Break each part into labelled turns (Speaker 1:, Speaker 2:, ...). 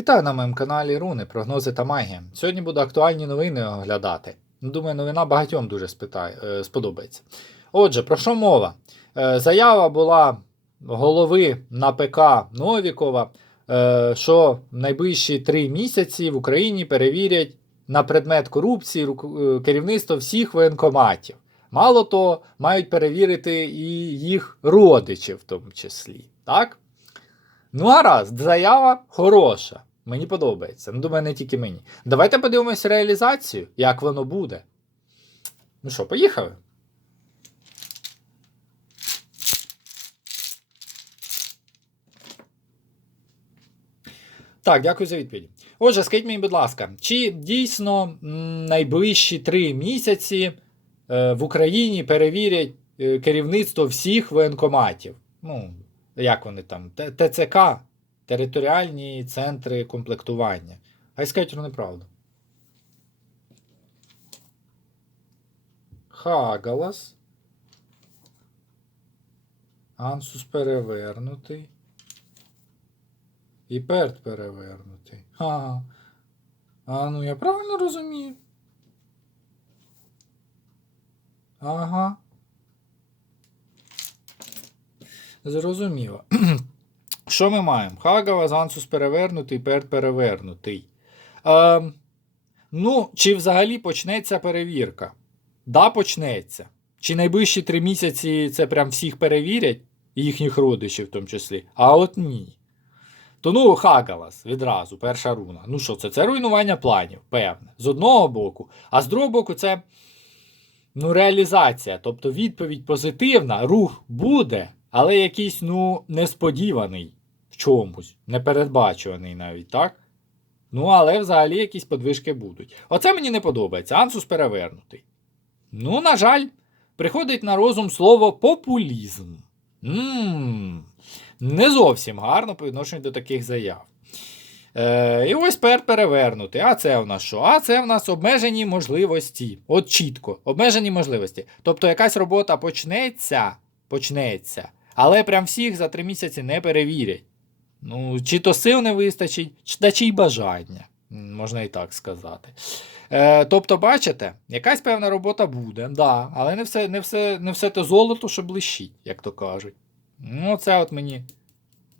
Speaker 1: Вітаю на моєму каналі Руни, прогнози та магія. Сьогодні буду актуальні новини оглядати. Ну, Думаю, новина багатьом дуже спитає, е, сподобається. Отже, про що мова? Е, Заява була голови НАПК Новікова, е, що в найближчі три місяці в Україні перевірять на предмет корупції керівництво всіх воєнкоматів. Мало того, мають перевірити і їх родичів, в тому числі. Так? Ну, гаразд, заява хороша. Мені подобається. Ну, думаю, не тільки мені. Давайте подивимося реалізацію, як воно буде. Ну що, поїхали? Так, дякую за відповідь. Отже, скажіть мені, будь ласка, чи дійсно найближчі три місяці е, в Україні перевірять е, керівництво всіх воєнкоматів? Ну, як вони там? ТЦК, територіальні центри комплектування. Хай скажуть про неправду. Хагалас. Ансус перевернутий. І перт перевернутий. Ха. А ну я правильно розумію. Ага. Зрозуміло. Що ми маємо? Хагава, Зансус перевернутий, перт перевернутий. Ем, ну, чи взагалі почнеться перевірка? Да, почнеться. Чи найближчі три місяці це прям всіх перевірять, їхніх родичів в тому числі? А от ні. То ну, Хагалас відразу, перша руна. Ну що це? Це руйнування планів, певне. З одного боку. А з другого боку, це ну, реалізація. Тобто відповідь позитивна, рух буде, але якийсь ну, несподіваний чомусь, непередбачуваний навіть, так? Ну, але взагалі якісь подвижки будуть. Оце мені не подобається. Ансус перевернутий. Ну, на жаль, приходить на розум слово популізм. Ммм, не зовсім гарно по відношенню до таких заяв. Е, і ось пер перевернути. А це в нас що? А це в нас обмежені можливості. От чітко, обмежені можливості. Тобто якась робота почнеться, почнеться, але прям всіх за три місяці не перевірять. Ну, чи то сил не вистачить, чи- та чи й бажання, можна і так сказати. Е, тобто, бачите, якась певна робота буде, да, але не все, не, все, не все те золото, що блищить, як то кажуть. Ну, це от мені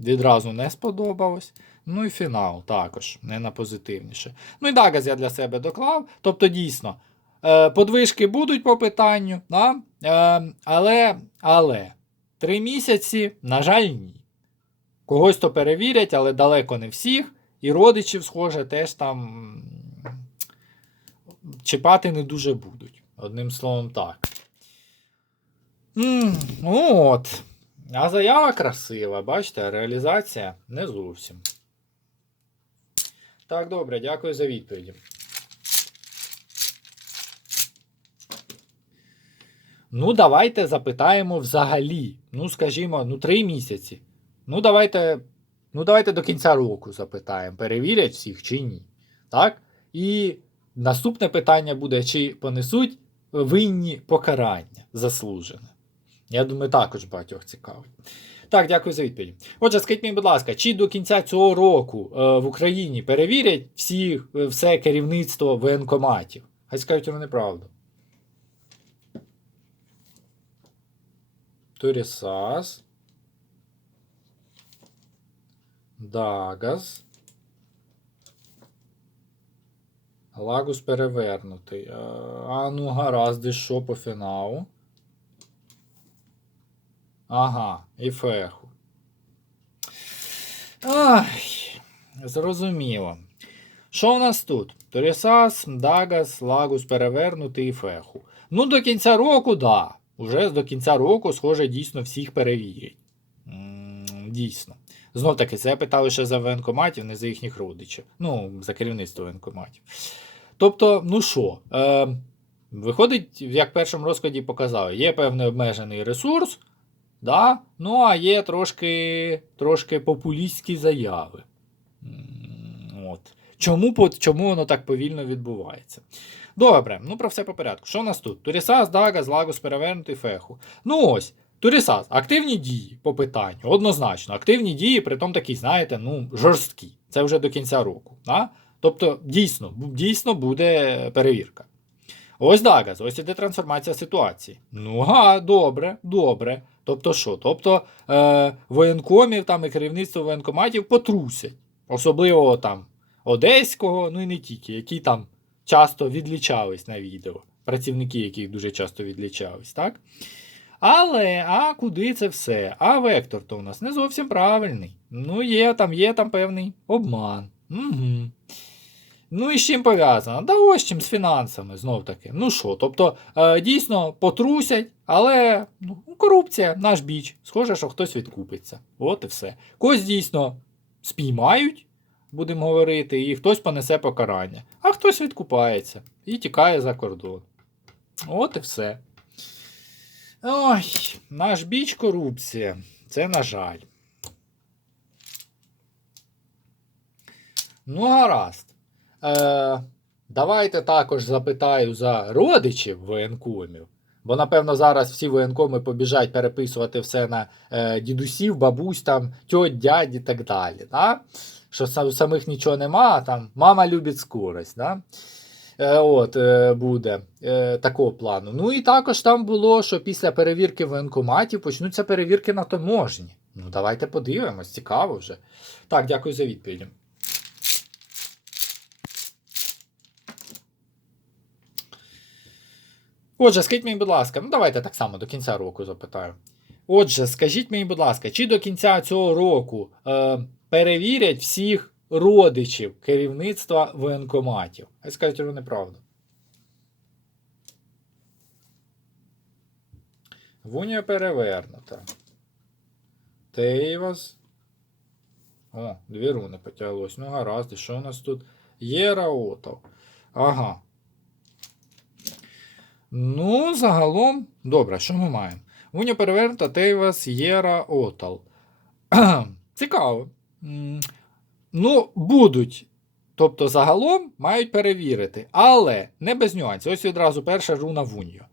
Speaker 1: відразу не сподобалось. Ну і фінал також, не на позитивніше. Ну і Дагаз я для себе доклав. Тобто, дійсно, е, подвижки будуть по питанню, да? е, але, але три місяці, на жаль, ні. Когось то перевірять, але далеко не всіх. І родичів, схоже, теж там чіпати не дуже будуть. Одним словом, так. Ну от. А заява красива, бачите, реалізація не зовсім. Так, добре, дякую за відповіді. Ну, давайте запитаємо взагалі. Ну, скажімо, ну, три місяці. Ну, давайте, ну, давайте до кінця року запитаємо, перевірять всіх чи ні. Так? І наступне питання буде, чи понесуть винні покарання заслужене. Я думаю, також багатьох цікавить. Так, дякую за відповідь. Отже, скажіть мені, будь ласка, чи до кінця цього року е, в Україні перевірять всі, е, все керівництво воєнкоматів? Хай скажуть вони правду. Торісас. Дагас. Лагус перевернутий. Е, А ну гаразд, і що по фіналу? Ага, і феху. Ай, зрозуміло. Що в нас тут? Торісас, Дагас, Лагус перевернутий і феху. Ну, до кінця року, да. Уже до кінця року, схоже, дійсно всіх перевірять. Дійсно. Знов таки, це я питав лише за воєнкоматів, не за їхніх родичів. Ну, за керівництво воєнкоматів. Тобто, ну що, е, виходить, як в першому розкладі показали, є певний обмежений ресурс, да? ну а є трошки, трошки популістські заяви. От. Чому, чому воно так повільно відбувається? Добре, ну про все по порядку. Що в нас тут? Турісас, Дагас, Лагус, перевернутий феху. Ну ось, Турісас, активні дії по питанню. Однозначно, активні дії, притом такі, знаєте, ну, жорсткі. Це вже до кінця року. Да? Тобто, дійсно, дійсно буде перевірка. Ось Дагаз, ось іде трансформація ситуації. Ну га, добре, добре. Тобто що? Тобто е, воєнкомів там і керівництво воєнкоматів потрусять. Особливо там Одеського, ну і не тільки, які там часто відлічались на відео. Працівники, яких дуже часто відлічались, так? Але, а куди це все? А вектор то у нас не зовсім правильний. Ну, є там, є там певний обман. Угу. Ну і з чим пов'язано? Да ось чим з фінансами, знов таки. Ну що, тобто е, дійсно потрусять, але ну, корупція, наш біч. Схоже, що хтось відкупиться. От і все. Когось дійсно спіймають, будемо говорити, і хтось понесе покарання, а хтось відкупається і тікає за кордон. От і все. Ой, наш біч корупція. Це на жаль. Ну, гаразд. Е, давайте також запитаю за родичів воєнкомів. Бо, напевно, зараз всі воєнкоми побіжать переписувати все на е, дідусів, бабусь, там, тьоть, дядь і так далі. Да? Що сам- самих нічого нема, а там мама любить скорость. Да? Е, от, е, буде е, такого плану. Ну і також там було, що після перевірки воєнкоматів почнуться перевірки на таможні. Ну, давайте подивимось, цікаво вже. Так, дякую за відповідь. Отже, скажіть мені, будь ласка, ну давайте так само до кінця року запитаю. Отже, скажіть мені, будь ласка, чи до кінця цього року е, перевірять всіх родичів керівництва воєнкоматів? А скажуть, що неправда. Вунія перевернута. Тейвас. О, дві руни потяглось. Ну гаразд, і що у нас тут? Єра Отов. Ага. Ну, загалом, добре, що ми маємо? Вуня перевернута, Тейвас, Єра, Отал. Цікаво. Ну, будуть. Тобто, загалом мають перевірити, але не без нюансів. Ось відразу перша руна Вуньо.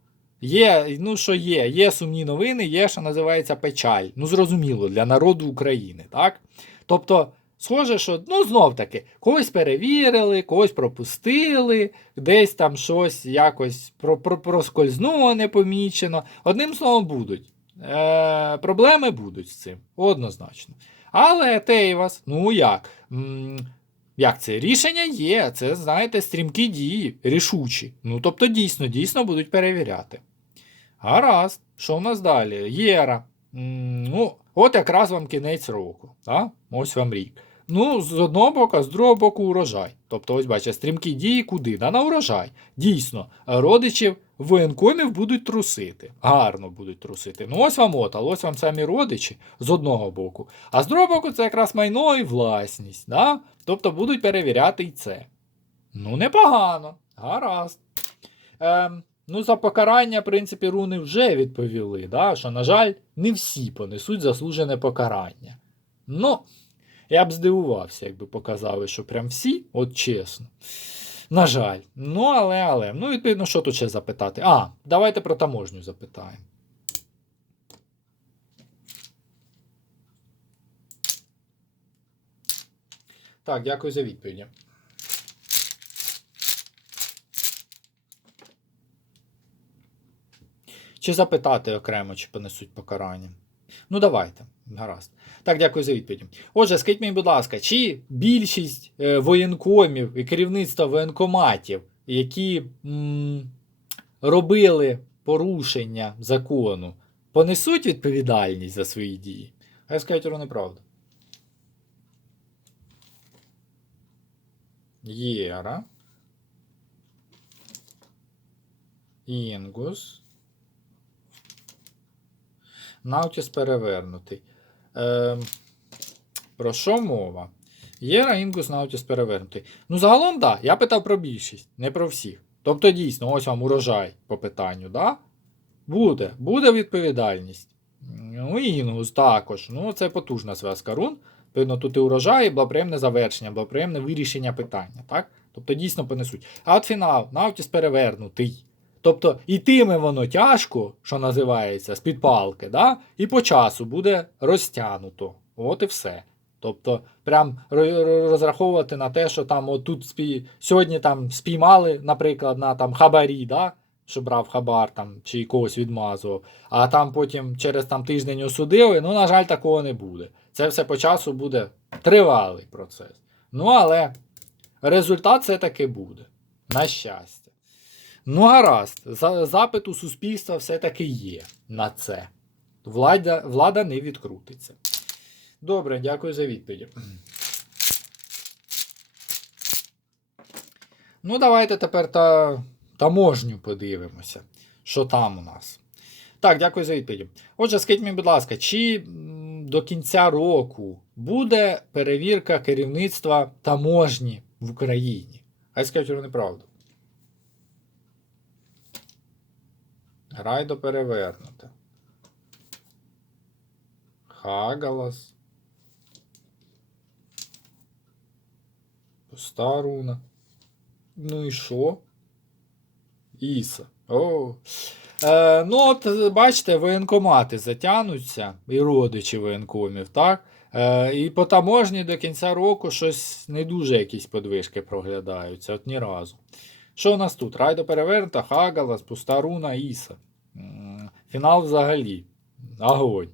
Speaker 1: Є, ну що є, є сумні новини, є, що називається печаль. Ну, зрозуміло, для народу України, так? Тобто, схоже, що ну знов таки, когось перевірили, когось пропустили, десь там щось якось про, про, проскользнуло непомічено. Одним словом, будуть. Е, проблеми будуть з цим, однозначно. Але Тейвас, ну як? Як це? Рішення є, це, знаєте, стрімкі дії, рішучі. Ну, тобто, дійсно, дійсно будуть перевіряти. Гаразд, що в нас далі? Єра. Ну, от якраз вам кінець року. Да? Ось вам рік. Ну, з одного боку, а з другого боку урожай. Тобто, ось бачите, стрімкі дії куди? Да, на урожай. Дійсно, родичів воєнкомів будуть трусити. Гарно будуть трусити. Ну, ось вам отал, ось вам самі родичі з одного боку. А з другого боку, це якраз майно і власність. Да? Тобто будуть перевіряти і це. Ну, непогано. Гаразд. Ем, ну, за покарання, в принципі, руни вже відповіли, да? що, на жаль, не всі понесуть заслужене покарання. Ну, я б здивувався, якби показали, що прям всі, от чесно. На жаль. Ну, але, але. Ну, відповідно, що тут ще запитати? А, давайте про таможню запитаємо. Так, дякую за відповіді. Чи запитати окремо, чи понесуть покарання? Ну, давайте. Гаразд. Так, дякую за відповідь. Отже, скажіть мені, будь ласка, чи більшість е, воєнкомів і керівництва воєнкоматів, які м, робили порушення закону, понесуть відповідальність за свої дії? А я скажу, що неправда. Єра. Інгус. Наутіс перевернутий. Ем, про що мова? Єра Інгус Наутіс перевернутий. Ну, загалом, так, да, я питав про більшість, не про всіх. Тобто, дійсно, ось вам урожай по питанню, да? Буде, буде відповідальність. Ну, Інгус також. Ну, це потужна зв'язка рун. Відповідно, тут і урожай, і благоприємне завершення, благоприємне вирішення питання, так? Тобто дійсно понесуть. А от фінал, Наутіс перевернутий. Тобто ітиме воно тяжко, що називається, з-під палки, да? і по часу буде розтягнуто. От і все. Тобто, прям ро- ро- розраховувати на те, що там отут спі... сьогодні там спіймали, наприклад, на там хабарі, да? що брав хабар там, чи когось відмазував, а там потім через там тиждень осудили. Ну, на жаль, такого не буде. Це все по часу буде тривалий процес. Ну, але результат все-таки буде. На щастя. Ну, гаразд, запит у суспільства все-таки є на це. Влада, влада не відкрутиться. Добре, дякую за відповіді. Ну, давайте тепер та, таможню подивимося, що там у нас. Так, дякую за відповіді. Отже, скажіть мені, будь ласка, чи до кінця року буде перевірка керівництва таможні в Україні? Хай скажуть вони правду. Райдо перевернуте. Хагалас. Пуста руна. Ну і що? Іса. О. Е, ну, от, бачите, воєнкомати затягнуться, і родичі воєнкомів, так? Е, і по таможні до кінця року щось не дуже якісь подвижки проглядаються, от ні разу. Що у нас тут? Райдо перевернута, Хагалас, пуста руна, Іса. Фінал взагалі. Огонь.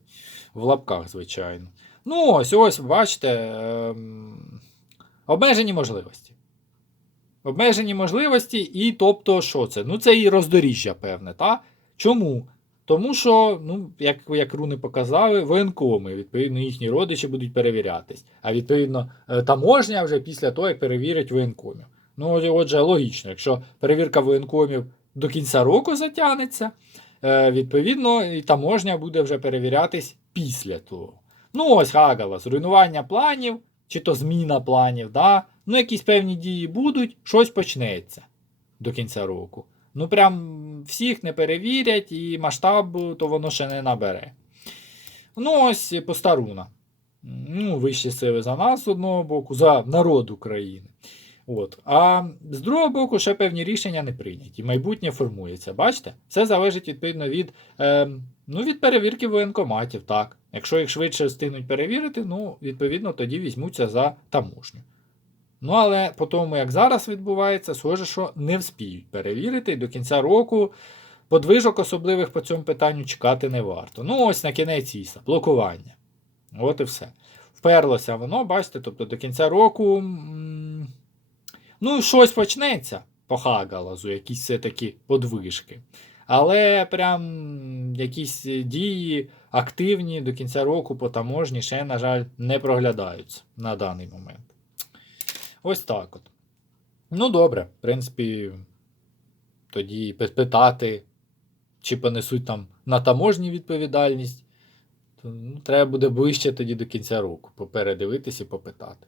Speaker 1: В лапках, звичайно. Ну, ось, ось, бачите. ем, обмежені можливості. Обмежені можливості, і тобто, що це? Ну, це і роздоріжжя, певне, та? Чому? Тому що, ну, як, як руни показали, воєнкоми, відповідно, їхні родичі будуть перевірятись. А відповідно, е, таможня вже після того, як перевірять воєнкомів. Ну, отже, логічно, якщо перевірка воєнкомів до кінця року затягнеться, відповідно, і таможня буде вже перевірятись після того. Ну, ось Хагала, зруйнування планів, чи то зміна планів, да? ну, якісь певні дії будуть, щось почнеться до кінця року. Ну, прям всіх не перевірять, і масштаб то воно ще не набере. Ну, ось постаруна. Ну, вищі сили за нас з одного боку, за народ України. От. А з другого боку, ще певні рішення не прийняті. Майбутнє формується. Бачите? Все залежить відповідно від, е, ну, від перевірки воєнкоматів. Так. Якщо їх швидше встигнуть перевірити, ну, відповідно, тоді візьмуться за таможню. Ну, але по тому, як зараз відбувається, схоже, що не вспіють перевірити, і до кінця року подвижок особливих по цьому питанню чекати не варто. Ну, ось на кінець іса, блокування. От і все. Вперлося воно, бачите, тобто до кінця року. Ну, щось почнеться по Хагалазу, якісь все-таки подвижки. Але прям якісь дії активні до кінця року по таможні ще, на жаль, не проглядаються на даний момент. Ось так от. Ну, добре, в принципі, тоді питати, чи понесуть там на таможні відповідальність. То, ну, треба буде ближче тоді до кінця року попередивитись і попитати.